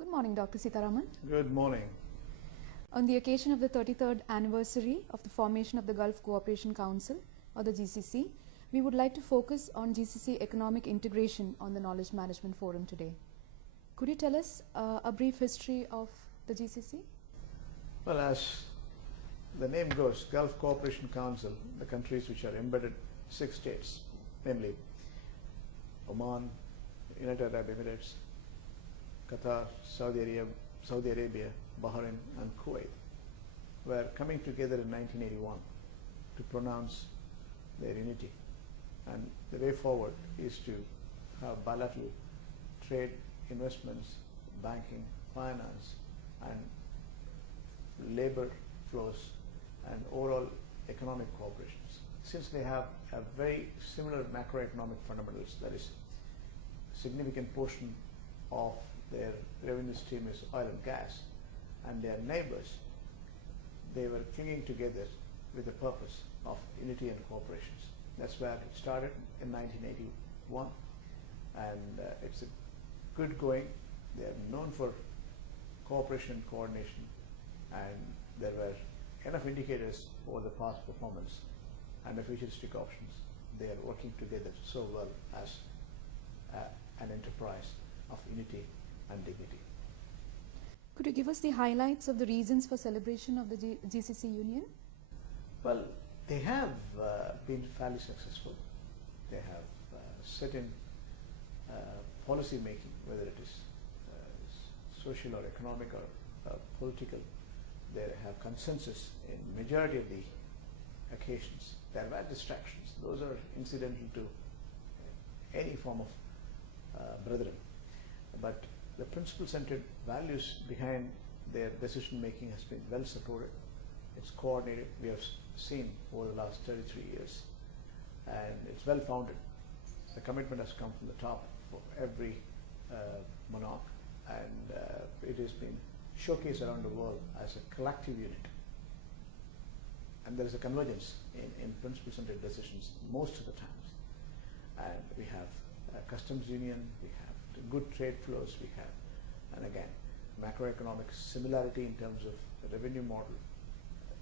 Good morning, Dr. Seetharaman. Good morning. On the occasion of the 33rd anniversary of the formation of the Gulf Cooperation Council, or the GCC, we would like to focus on GCC Economic Integration on the Knowledge Management Forum today. Could you tell us a brief history of the GCC? Well, as the name goes, Gulf Cooperation Council, the countries which are embedded 6 states, namely Oman, United Arab Emirates, Qatar, Saudi Arabia, Bahrain and Kuwait, were coming together in 1981 to pronounce their unity. And the way forward is to have bilateral trade, investments, banking, finance and labor flows and overall economic cooperations. Since they have a very similar macroeconomic fundamentals, that is, significant portion of their revenue stream is oil and gas, and their neighbors, they were clinging together with the purpose of unity and cooperations. That's where it started in 1981, and it's a good going. They are known for cooperation and coordination, and there were enough indicators for the past performance and the futuristic options. They are working together so well as an enterprise of unity and dignity. Could you give us the highlights of the reasons for celebration of the GCC Union? Well, they have been fairly successful. They have certain policy making, whether it is social or economic or political. They have consensus in majority of the occasions. There were distractions. Those are incidental to any form of brethren. But the principle-centered values behind their decision making has been well supported. It's coordinated. We have seen over the last 33 years, and it's well founded. The commitment has come from the top for every monarch, and it has been showcased around the world as a collective unit. And there is a convergence in principle-centered decisions most of the times. And we have a customs union, we have good trade flows, we have, and again, macroeconomic similarity in terms of the revenue model,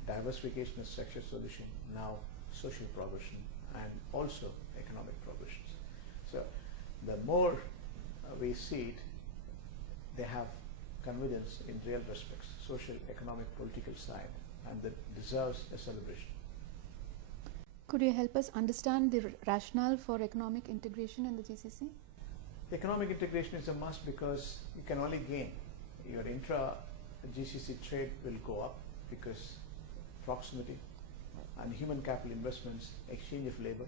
diversification of structure solution, now social progression, and also economic progressions. So the more we see it, they have convergence in real respects, social, economic, political side, and that deserves a celebration. Could you help us understand the rationale for economic integration in the GCC? Economic integration is a must because you can only gain. Your intra-GCC trade will go up because proximity and human capital investments, exchange of labor,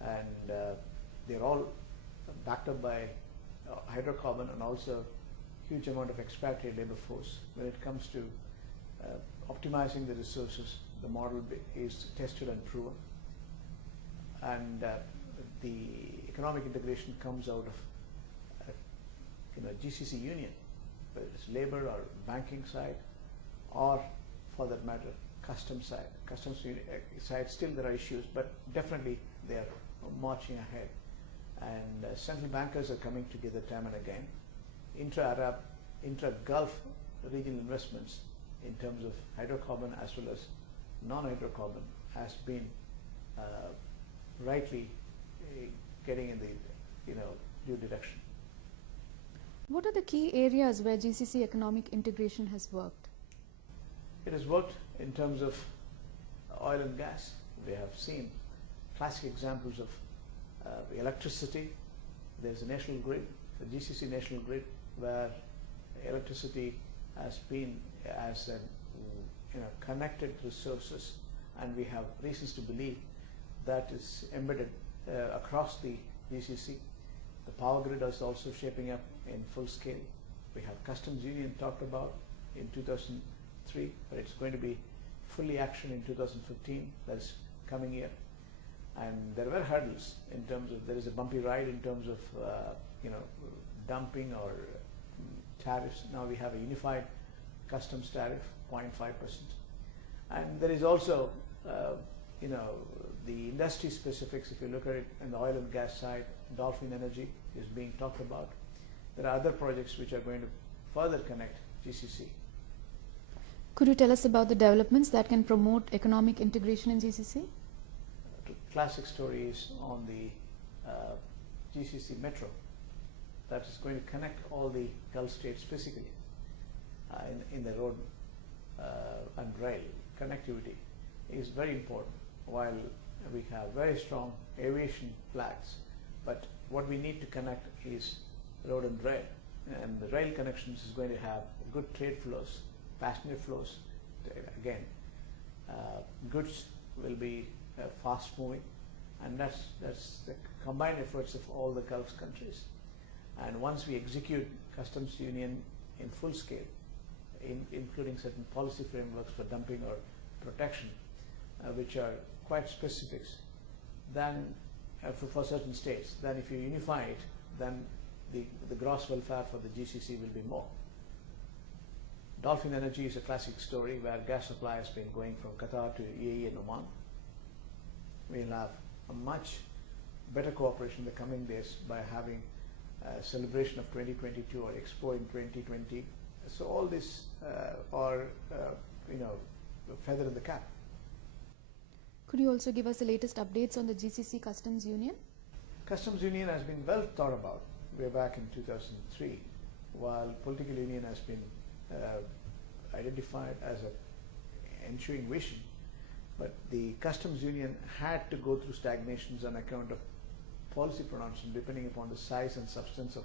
and they're all backed up by hydrocarbon and also huge amount of expatriate labor force. When it comes to optimizing the resources, the model is tested and proven, and the economic integration comes out of GCC Union, whether it's labor or banking side, or for that matter, customs side. Customs side, still there are issues, but definitely they are marching ahead. And central bankers are coming together time and again. Intra-Arab, intra-Gulf regional investments in terms of hydrocarbon as well as non-hydrocarbon has been rightly getting in the due direction. What are the key areas where GCC economic integration has worked? It has worked in terms of oil and gas. We have seen classic examples of electricity. There's a national grid, the GCC national grid, where electricity has been as connected resources, and we have reasons to believe that is embedded across the GCC. The power grid is also shaping up in full scale. We have customs union talked about in 2003, but it's going to be fully action in 2015. That's coming year. And there were hurdles in terms of, there is a bumpy ride in terms of dumping or tariffs. Now we have a unified customs tariff, 0.5%. And there is also the industry specifics. If you look at it in the oil and gas side, Dolphin Energy is being talked about. there are other projects which are going to further connect GCC. Could you tell us about the developments that can promote economic integration in GCC? Classic story is on the GCC metro that is going to connect all the Gulf states physically in the road and rail. Connectivity is very important. While we have very strong aviation flags, but what we need to connect is road and rail, and the rail connections is going to have good trade flows, passenger flows. Again, goods will be fast moving, and that's the combined efforts of all the Gulf countries. And once we execute customs union in full scale, including certain policy frameworks for dumping or protection, which are quite specifics, then for certain states, then if you unify it, then the gross welfare for the GCC will be more. Dolphin Energy is a classic story where gas supply has been going from Qatar to UAE and Oman. We'll have a much better cooperation in the coming days by having a celebration of 2022 or Expo in 2020. So all this are a feather in the cap. Could you also give us the latest updates on the GCC Customs Union? Customs Union has been well thought about way back in 2003, while political union has been identified as an ensuing vision. But the Customs Union had to go through stagnations on account of policy pronouncement depending upon the size and substance of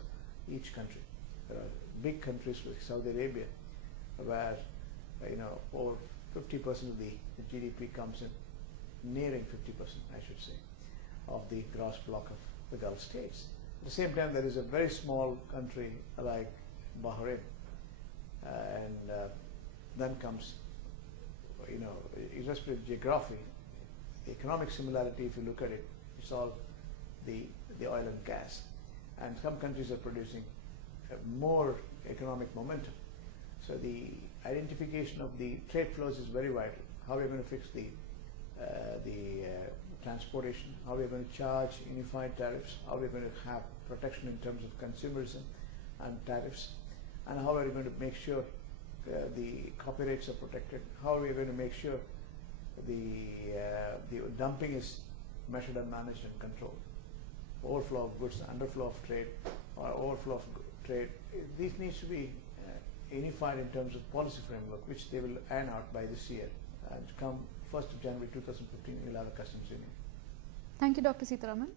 each country. There are big countries like Saudi Arabia where over 50% of the GDP comes in, nearing 50% I should say, of the gross block of the Gulf states. At the same time, there is a very small country like Bahrain, and then comes, irrespective of geography, the economic similarity, if you look at it, it's all the oil and gas. And some countries are producing more economic momentum. So the identification of the trade flows is very vital. How are we going to fix the transportation, how we are going to charge unified tariffs, how we are going to have protection in terms of consumerism and tariffs, and how are we going to make sure the copyrights are protected, how are we going to make sure the dumping is measured and managed and controlled, overflow of goods, underflow of trade, or overflow of trade. These needs to be unified in terms of policy framework, which they will iron out by this year. And come 1st of January 2015, we'll have a customs union. Thank you, Dr. Seetharaman.